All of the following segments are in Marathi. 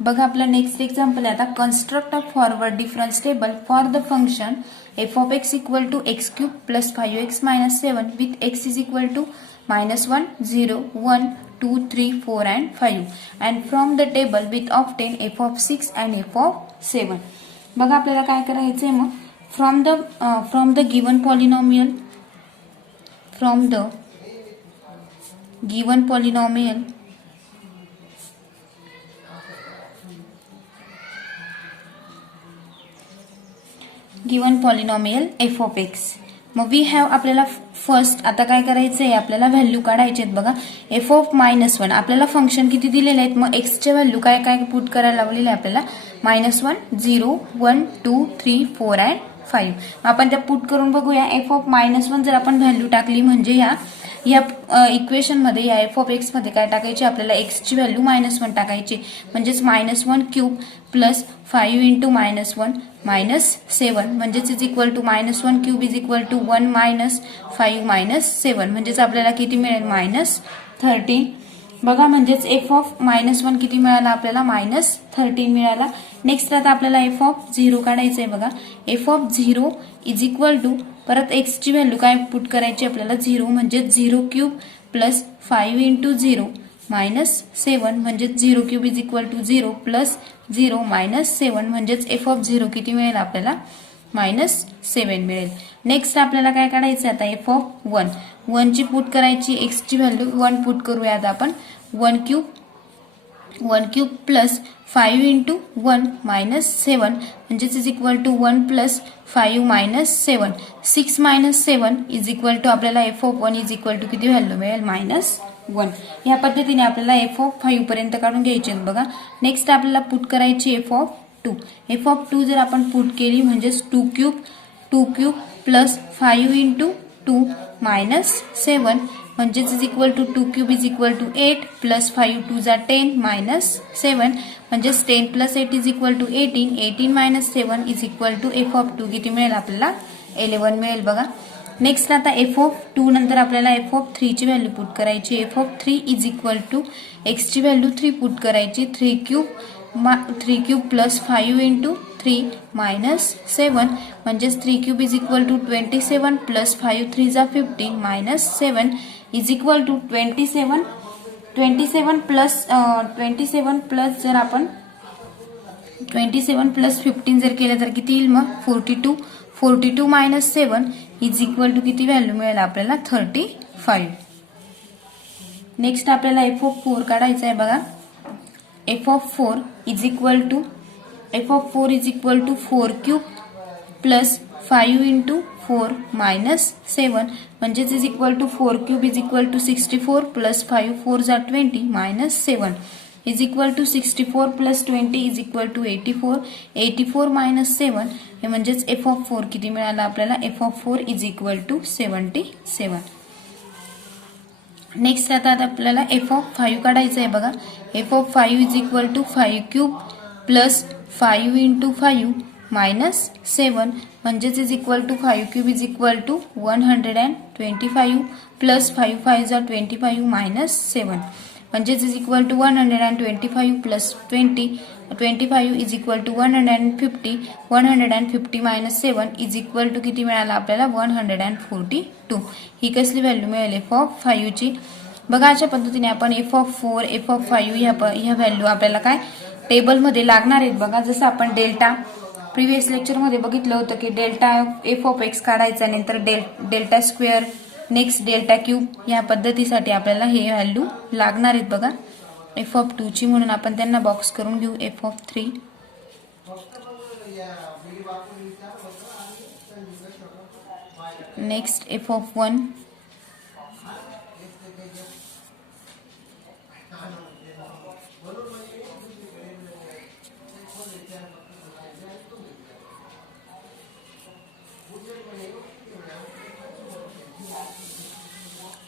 बघा आपलं नेक्स्ट एक्झाम्पल आहे आता construct a forward difference table for the function f of x equal to x cube plus 5x minus 7 with x is equal to minus 1, 0, 1, 2, 3, 4 and 5 and from the table with obtain f of 6 and f of 7. बघा आपल्याला काय करायचं आहे मग from the given polynomial given polynomial f of x. मग वी हॅव आपल्याला फर्स्ट आता काय करायचं आहे आपल्याला व्हॅल्यू काढायचे आहेत बघा f of -1 आपल्याला फंक्शन किती दिलेले आहेत मग x चे व्हॅल्यू काय काय पुट करायला लावलेले आहे आपल्याला -1 0 1 2 3 4 and 5 आपण त्या पुट करून बघूया f of -1 जर आपण व्हॅल्यू टाकली म्हणजे या इक्वेशन मध्ये या f of x मध्ये काय टाकायचे आपल्याला x ची व्हॅल्यू -1 टाकायची म्हणजेच -1 क्यूब प्लस 5 into -1 minus 7 म्हणजेच is equal to -1 cube is equal to 1 minus 5 minus 7 म्हणजेच आपल्याला किती मिळेल -13 बघा म्हणजेच f of -1 किती मिळाला आपल्याला -13 मिळाला. नेक्स्ट आता आपल्याला f of 0 काढायचं आहे बघा f of 0 is equal to परत x ची व्हॅल्यू काय पुट करायची आपल्याला 0 म्हणजे 0 क्यूब प्लस 5 into 0 minus 7 म्हणजेच 0 cube is equal to 0 plus 0 minus 7 म्हणजेच f of 0 किती मिळेल आपल्याला -7 मिळेल. नेक्स्ट आपल्याला काय काढायचं आता f of 1 ची पुट करायची x ची व्हॅल्यू 1 पुट करूया आता आपण 1 क्यूब प्लस 5 into 1 minus 7 म्हणजेच is equal to 1 plus 5 minus 7 6 minus 7 is equal to आपल्याला f of 1 is equal to किती व्हॅल्यू मिळेल -1 या पद्धतीने आपल्याला f of 5 पर्यंत काढून घ्यायचे बघा. नेक्स्ट आपल्याला पुट करायची f of 2 जर आपण पुट केली म्हणजेच 2 क्यूब प्लस 5 into 2 minus 7 म्हणजेच is equal to 2 cube is equal to 8 plus 5 2 जा 10 minus 7 म्हणजेच 10 plus 8 is equal to 18 minus 7 is equal to f of 2 किती मिळेल आपल्याला 11 मिळेल बघा. नेक्स्ट आता f of 2 नंतर आपल्याला f of 3 ची व्हॅल्यू पुट करायची f of 3 is equal to x ची व्हॅल्यू 3 पुट करायची 3 क्यूब प्लस 5 into 3 minus 7 म्हणजेच 3 cube is equal to 27 plus 5 3 जा 15 minus 7 is equal to 27 plus जर आपण 27 प्लस 15 जर केलं तर किती येईल मग 42 minus 7 इज इक्वल टू किती व्हॅल्यू मिळेल आपल्याला 35. नेक्स्ट आपल्याला f of 4 काढायचं आहे बघा f of 4 is equal to 4 cube plus 5 into 4 minus 7 म्हणजेच is equal to 4 cube is equal to 64 plus 5 4 जा 20 minus 7 is equal to 64 plus 20 is equal to 84 minus 7 हे म्हणजेच f of 4 किती मिळाला आपल्याला f of 4 is equal to 77. Next आता आपल्याला f of 5 काढायचं आहे बघा f of 5 is equal to 5 cube plus 5 into 5 minus 7 म्हणजेच is equal to 5 cube is equal to 125 plus 5 5 जा 25 minus 7 म्हणजेच is equal to 125 plus 25 is equal to 150 minus 7 is equal to किती मिळाला आपल्याला 142. ही कसली व्हॅल्यू मिळेल f of 5 ची बघा. अशा पद्धतीने आपण f of 4 f of 5 ह्या व्हॅल्यू आपल्याला काय टेबल मध्ये लागणार आहेत बघा. जसं आपण डेल्टा प्रिव्हियस लेक्चर मध्ये बघितलं होतं की डेल्टा f of x काढायचा नंतर delta square next delta cube या पद्धतीसाठी आपल्याला हे व्हॅल्यू लागणार आहेत बघा f of 2 ची म्हणून आपण त्यांना बॉक्स करून घेऊ f of 3 next f of 1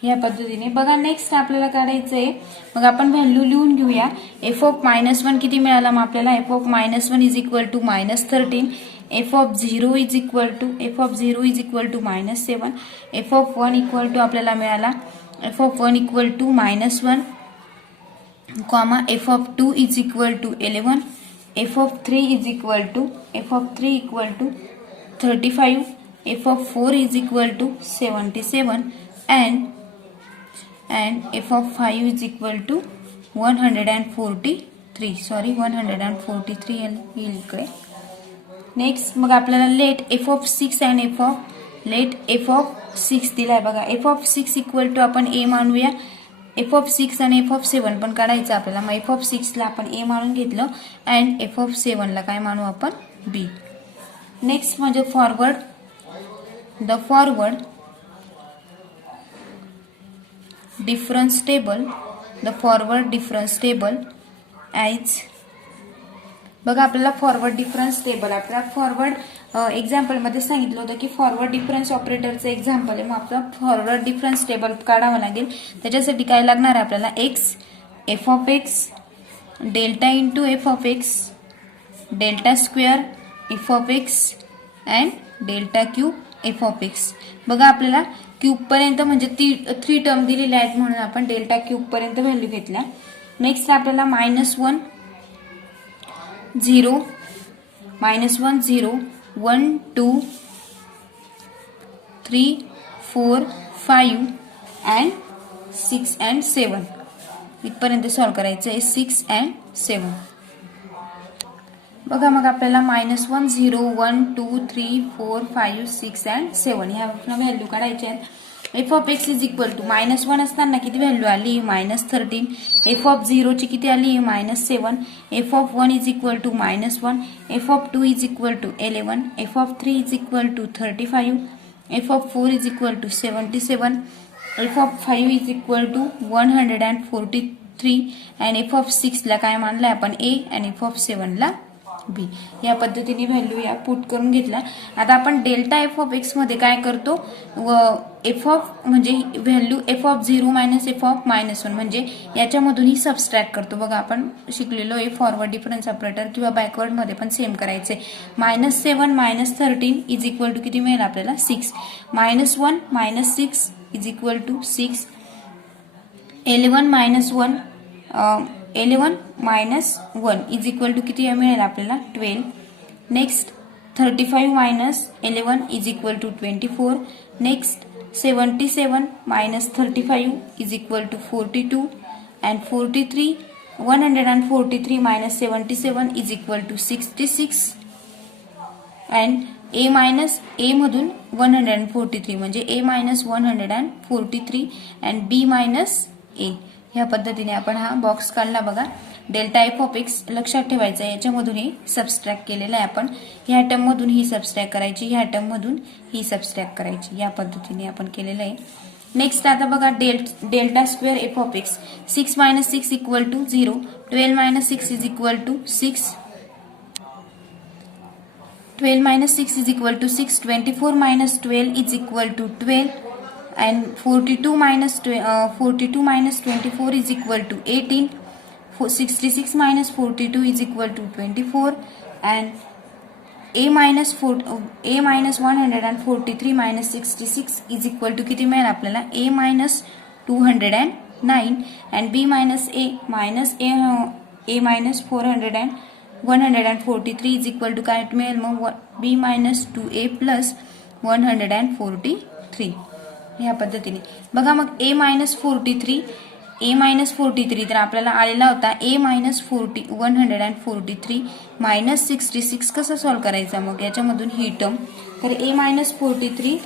या पद्धतीने बघा. नेक्स्ट आपल्याला काढायचंय मग आपण व्हॅल्यू लिहून घेऊया f of -1 किती मिळाला मग आपल्याला f of -1 is equal to -13 f of 0 is equal to -7 f of 1 equal to आपल्याला मिळाला f of 1 equal to -1 comma f of 2 is equal to 11, f of 3 is equal to 35, f of 4 is equal to 77, and f of 5 is equal to 143. Sorry 143 येईल इकडे. नेक्स्ट मग आपल्याला let F of 6 and F of 6 दिलाय बघा. एफ ऑफ 6 इक्वल टू आपण ए मानूया. एफ ऑफ 6 आणि एफ ऑफ 7 पण काढायचं आपल्याला. मग एफ ऑफ 6 ला आपण ए मानून घेतलं अँड एफ ऑफ 7 ला काय मानू आपण बी. नेक्स्ट म्हणजे फॉरवर्ड डिफरन्स टेबल ॲज बघा. आपल्याला फॉरवर्ड डिफरन्स टेबल आपल्याला फॉरवर्ड एक्झाम्पल मध्ये सांगितलं होतं की फॉरवर्ड डिफरन्स ऑपरेटरचं एक्झाम्पल आहे. मग आपल्याला फॉरवर्ड डिफरन्स टेबल काढावं लागेल. त्याच्यासाठी काय लागणार आहे आपल्याला x F of x delta into F of x delta square F of x and delta cube F of x. बघा आपल्याला क्यूब पर्यंत म्हणजे 3 टर्म दिलेल्या आहेत म्हणून आपण डेल्टा क्यूब पर्यंत व्हॅल्यू घेतल्या. नेक्स्ट आपल्याला -1 0 1 2 3 4 5 अँड 6 अँड 7 इथपर्यंत सॉल्व्ह करायचं आहे. 6 अँड 7 बघा. मग आपल्याला -1 0 1 2 3 4 5 6 अँड 7 ह्या व्हॅल्यू काढायच्या आहेत. F of X is equal to -1 असताना किती व्हॅल्यू आली -13. एफ ऑफ 0 ची किती आली -7. F of 1 is equal to -1. F of 2 is equal to 11. F of 3 is equal to 35. F of 4 is equal to 77. F of 5 is equal to 143 and F of 6 ला काय मानलंय आपण ए आणि एफ ऑफ 7 ला बी. या पद्धतीने व्हॅल्यू या पुट करून घेतला. आता आपण डेल्टा एफ ऑफ एक्स मध्ये काय करतो एफ ऑफ म्हणजे value F of 0 minus F of -1 म्हणजे याच्यामधूनही सबस्ट्रॅक्ट करतो. बघा आपण शिकलेलो आहे फॉरवर्ड डिफरन्स ऑपरेटर किंवा बॅकवर्ड मध्ये पण सेम करायचे. -7 -13 इज इक्वल टू किती मिळेल आपल्याला 6. -1 -6 is equal to 6. 11 -1 is equal to किती मिळेल आपल्याला 12. Next 35 -11 is equal to 24. Next 77 -35 is equal to 42 and 143 -77 is equal to 66 and A मधून 143 म्हणजे ए -143 अँड बी ए. ह्या पद्धतीने आपण हा बॉक्स काढला बघा. डेल्टा एफ ऑफ एक्स लक्षात ठेवायचं आहे. याच्यामधून हे सबस्ट्रॅक्ट केलेलं आहे आपण. ह्या टर्म मधून ही सबस्ट्रॅक्ट करायची, ह्या टर्म मधून ही सबस्ट्रॅक्ट करायची. या पद्धतीने आपण केलेलं आहे. नेक्स्ट आता बघा delta square F of X 6 - 6 equal to 0. 12 - 6 is equal to 6. 12 - 6 is equal to 6. 24 - 12 is equal to 12 and 42 minus 24 is equal to 18. 66 minus 42 is equal to 24 and a minus 143 minus 66 is equal to किती मिळेल आपल्याला a minus 209 and b minus a minus 143 is equal to काय मिळेल मग b minus 2a plus 143. ह्या पद्धतीने बघा. मग a minus 43 तर आपल्याला आलेला होता a minus 143 minus 66 कसं सॉल्व्ह करायचा मग याच्यामधून ही टर्म. तर a minus 43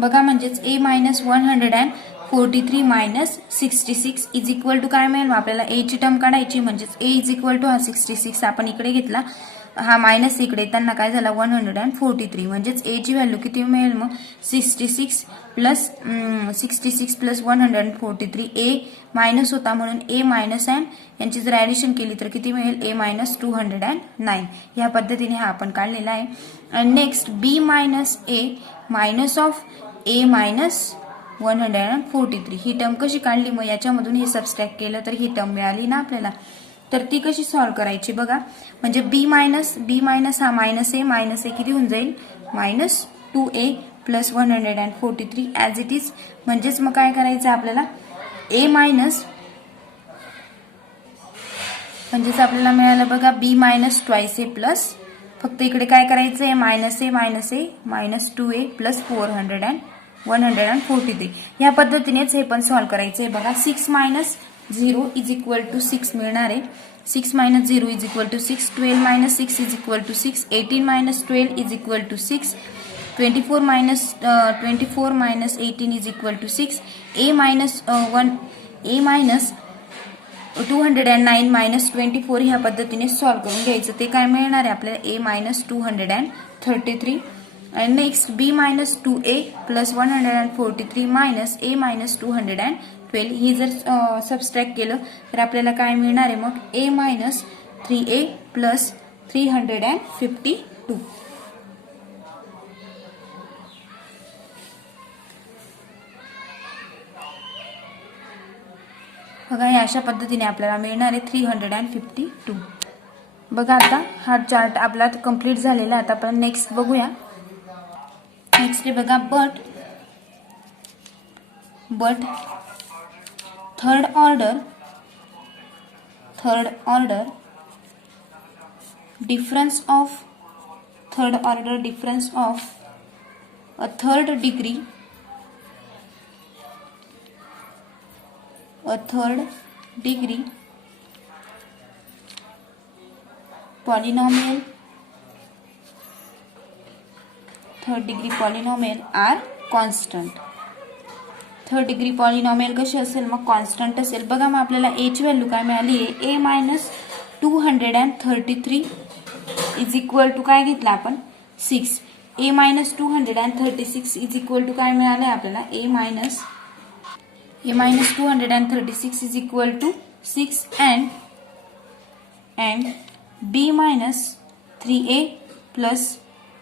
बघा म्हणजेच a minus 143 minus 66 is equal to काय मिळेल आपल्याला a ची टर्म काढायची म्हणजेच a इज इक्वल टू हा 66 आपण इकडे घेतला, हा मायनस इकडे त्यांना काय झाला 143 म्हणजेच ए ची व्हॅल्यू किती मिळेल मग 66 प्लस 143. ए मायनस होता म्हणून ए मायनस अँड यांची जर ऍडिशन केली तर किती मिळेल a minus 209. ह्या पद्धतीने हा आपण काढलेला आहे. And next b minus a minus of a minus 143 he term कशी काढली मग याच्यामधून हे सबस्ट्रॅक्ट केलं तर ही टर्म मिळाली ना आपल्याला. तर ती कशी सॉल्व्ह करायची बघा. म्हणजे b मायनस हा मायनस ए किती होऊन जाईल -2a plus 143 as it is. म्हणजेच मग काय करायचं आपल्याला ए मायनस, म्हणजेच आपल्याला मिळालं बघा बी मायनस ट्वाइस ए प्लस, फक्त इकडे काय करायचं आहे मायनस ए मायनस 2a प्लस 143. या पद्धतीनेच हे पण सॉल्व्ह करायचं आहे बघा. 6 मायनस 0 इज इक्वल टू 6 मिळणार आहे. 6 minus 0 is equal to 6. 12 minus 6 is equal to 6. 18 minus 12 is equal to 6. 24 minus 18 is equal to 6. A minus 209 minus 24 ह्या पद्धतीने सॉल्व्ह करून घ्यायचं. ते काय मिळणार आहे आपल्याला ए मायनस 233. आणि नेक्स्ट बी मायनस 2a प्लस 143 मायनस ए मायनस 212. ही जर सबस्ट्रॅक्ट केलं तर आपल्याला काय मिळणार आहे मग ए मायनस 3a प्लस 352. बघा या अशा पद्धतीने आपल्याला मिळणार आहे 352. बघा आता हा चार्ट आपला कंप्लीट झालेला. आता आपण नेक्स्ट बघूया. नेक्स्ट आहे बघा but third order difference of a third degree polynomial are constant. Third degree polynomial कशी असेल मग कॉन्स्टंट असेल. बघा मग आपल्याला ए ची व्हॅल्यू काय मिळाली आहे a minus 233 is equal to काय घेतला आपण 6. ए मायनस 236 इज इक्वल टू काय मिळालं आहे आपल्याला a minus 236 is equal to 6 and b minus 3a plus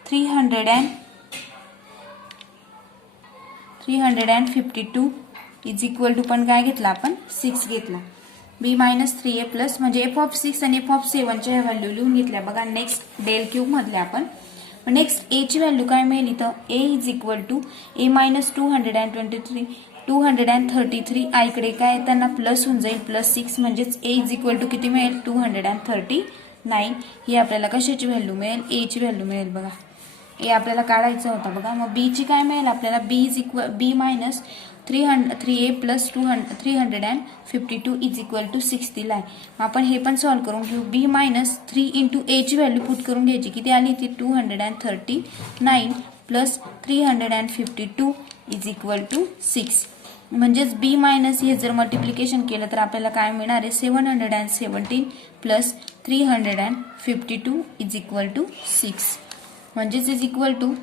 352 is equal to पण काय घेतला आपण 6 घेतला. b मायनस 3a प्लस म्हणजे f(6) आणि f(7) च्या व्हॅल्यू लिहून घेतल्या. बघा नेक्स्ट डेल क्यूब मधल्या आपण नेक्स्ट ए ची व्हॅल्यू काय मिळेल इथं a is equal to a minus 233 इकडे काय त्यांना प्लस होऊन जाईल प्लस 6 म्हणजेच ए इज इक्वल टू किती मिळेल 239. ही आपल्याला कशाची व्हॅल्यू मिळेल ए ची व्हॅल्यू मिळेल. बघा ए आपल्याला काढायचं होता. बघा मग बी ची काय मिळेल आपल्याला b minus 3a plus 352 is equal to 6 दिलाय. आपण हे पण सॉल्व्ह करून घेऊ. बी मायनस 3 इंटू ए ची व्हॅल्यू पुट करून घ्यायची. किती आली ती 239 प्लस 352 इज इक्वल टू 6. म्हणजेच बी मायनस हे जर मल्टिप्लिकेशन केलं तर आपल्याला काय मिळणार आहे 717 प्लस 352 इज इक्वल टू 6. म्हणजेच is equal to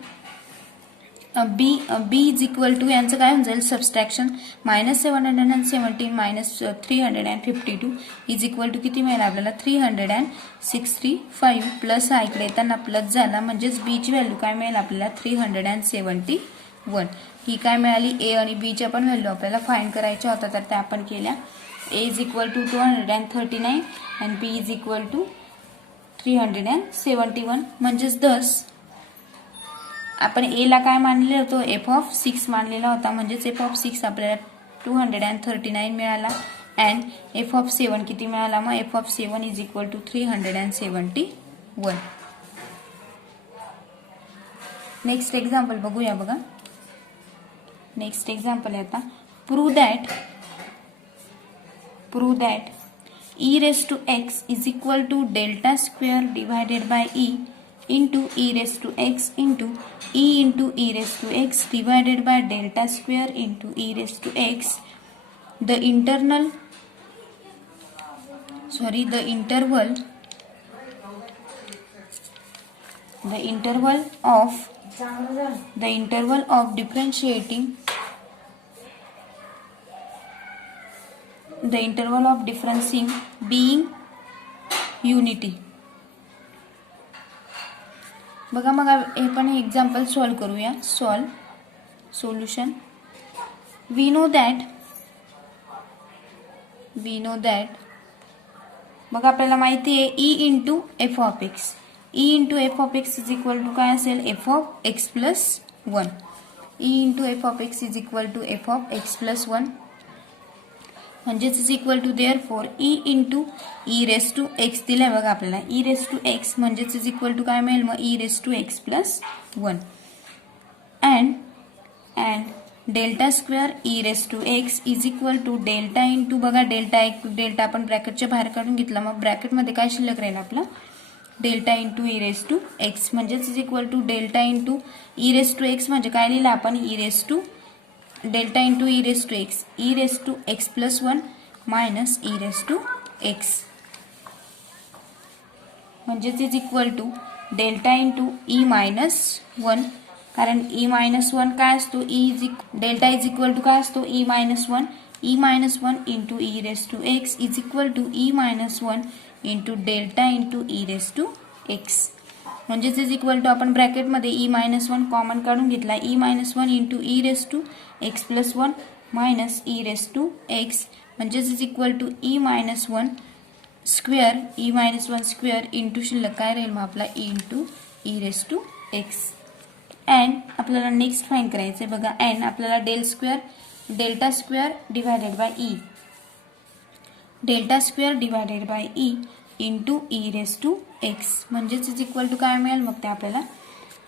B is equal to यांचं काय होऊन जाईल subtraction minus 717 minus 352 is equal to किती मिळेल आपल्याला 3635 प्लस हा इकडे येताना प्लस झाला म्हणजेच बी ची व्हॅल्यू काय मिळेल आपल्याला 371. ही काय मिळाली ए आणि बी च्या पण व्हॅल्यू आपल्याला फाइंड करायच्या होत्या तर त्या आपण केल्या. ए इज इक्वल टू 239 आणि बी इज इक्वल टू 371. म्हणजेच 10 आपण ए ला काय मानलेलं होतं f(6) मानलेला होता. म्हणजेच f(6) आपल्याला 239 मिळाला अँड f(7) किती मिळाला मग f(7) is equal to 371. Next example बघूया. बघा नेक्स्ट एक्झाम्पल आहे आता prove that e raised to x is equal to delta square divided by e into e raised to x into e raised to x divided by delta square into e raised to x. The interval of differentiating the interval of differencing being unity. बघा मग हे पण एक्झाम्पल सॉल्व्ह करूया. सोल्युशन we know that बघा आपल्याला माहिती आहे e into F of X is equal to काय असेल f of x plus 1. E into F of X is equal to F of X plus 1 म्हणजेच is equal to therefore E into E raise to X दिलाय बघा आपल्याला. ई रेस टू एक्स म्हणजेच इज इक्वल टू काय मिळेल मग E raise to x plus 1 and delta square E raise to x is equal to delta into बघा डेल्टा आपण ब्रॅकेटच्या बाहेर काढून घेतला, मग ब्रॅकेटमध्ये काय शिल्लक राहील आपलं delta into E raise to x म्हणजेच is equal to delta into E raise to x म्हणजे काय लिहिलं आपण e raise to delta into E raise to x plus 1 minus E raise to x म्हणजेच is equal to delta into e minus 1 कारण ई मायनस 1 काय असतो डेल्टा इज इक्वल टू काय असतो e minus 1 into E raise to x is equal to e minus 1 into delta into E raise to x म्हणजेच इज इक्वल टू आपण ब्रॅकेटमध्ये ई मायनस 1 कॉमन काढून घेतला e minus 1 into E raise to x plus 1 minus E raise to x म्हणजेच is equal to e minus 1 square into शिल्लक काय राहील मग आपला e into E raise to x. And आपल्याला नेक्स्ट फाईंड करायचं आहे बघा. अँड आपल्याला delta square divided by e into E raise to x म्हणजेच इज इक्वल टू काय मिळेल मग ते आपल्याला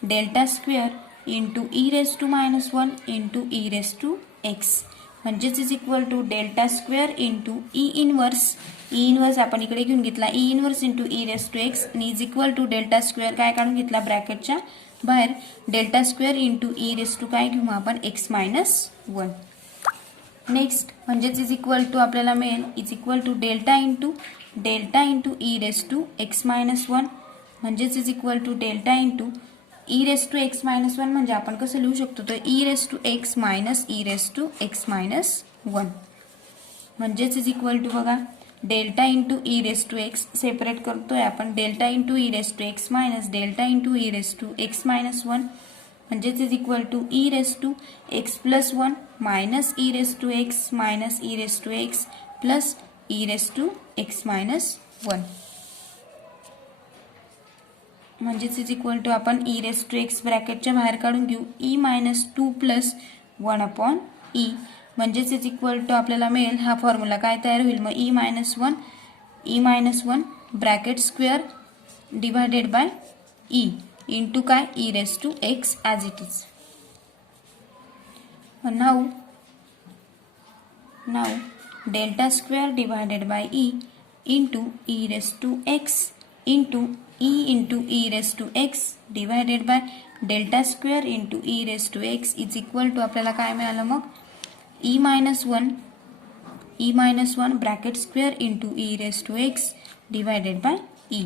delta square into E raise to minus 1 into E raise to x म्हणजेच is equal to delta square into e inverse आपण इकडे घेऊन घेतला e inverse into E raise to x आणि is equal to delta square काय काढून घेतला ब्रॅकेटच्या बाहेर delta square into E raise to काय घेऊ आपण एक्स मायनस 1. नेक्स्ट म्हणजेच इज इक्वल टू आपल्याला मिळेल is equal to delta into E raise to x minus 1 म्हणजेच is equal to delta into E raise to x minus 1 म्हणजे आपण कसं लिहू शकतो तर E raise to x minus E raise to x minus 1 म्हणजेच इज इक्वल टू बघा delta into E raise to x separate करतोय आपण delta into E raise to x minus delta into E raise to x minus 1 म्हणजेच is equal to e raise to x plus 1 minus E raise to x minus E raise to x plus e raise to x minus 1 म्हणजेच इज इक्वल टू आपण ई रेस टू एक्स ब्रॅकेटच्या बाहेर काढून घेऊ e minus 2 plus 1 upon e म्हणजेच इज इक्वल टू आपल्याला मिळेल हा फॉर्म्युला काय तयार होईल मग e minus 1 bracket square divided by e into काय e raise to x as it is. Now delta square divided by e into E raise to x into E raise to x divided by delta square into E raise to x is equal to आपल्याला काय मिळालं मग e minus 1 bracket square into E raise to x divided by e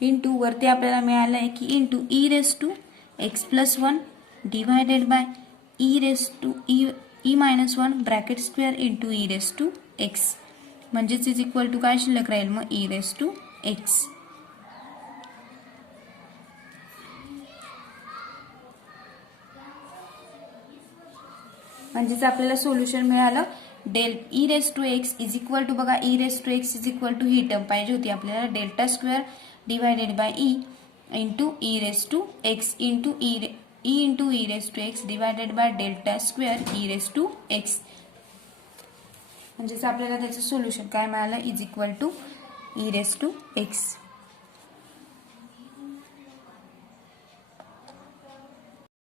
into वरती आपल्याला मिळालं आहे की into E raise to x plus 1 divided by e raise to e minus 1 bracket square into E raise to x म्हणजेच इज इक्वल टू काय शिल्लक राहील मग ई रेस टू एक्स. म्हणजेच आपल्याला सोल्युशन मिळालं e raise to x is equal to बघा e raise to x is equal to ही टर्म पाहिजे होती आपल्याला delta square divided by e into E raise to x into e into E raise to x divided by delta square E raise to x म्हणजेच आपल्याला त्याचं सोल्युशन काय मिळालं is equal to e raise to x.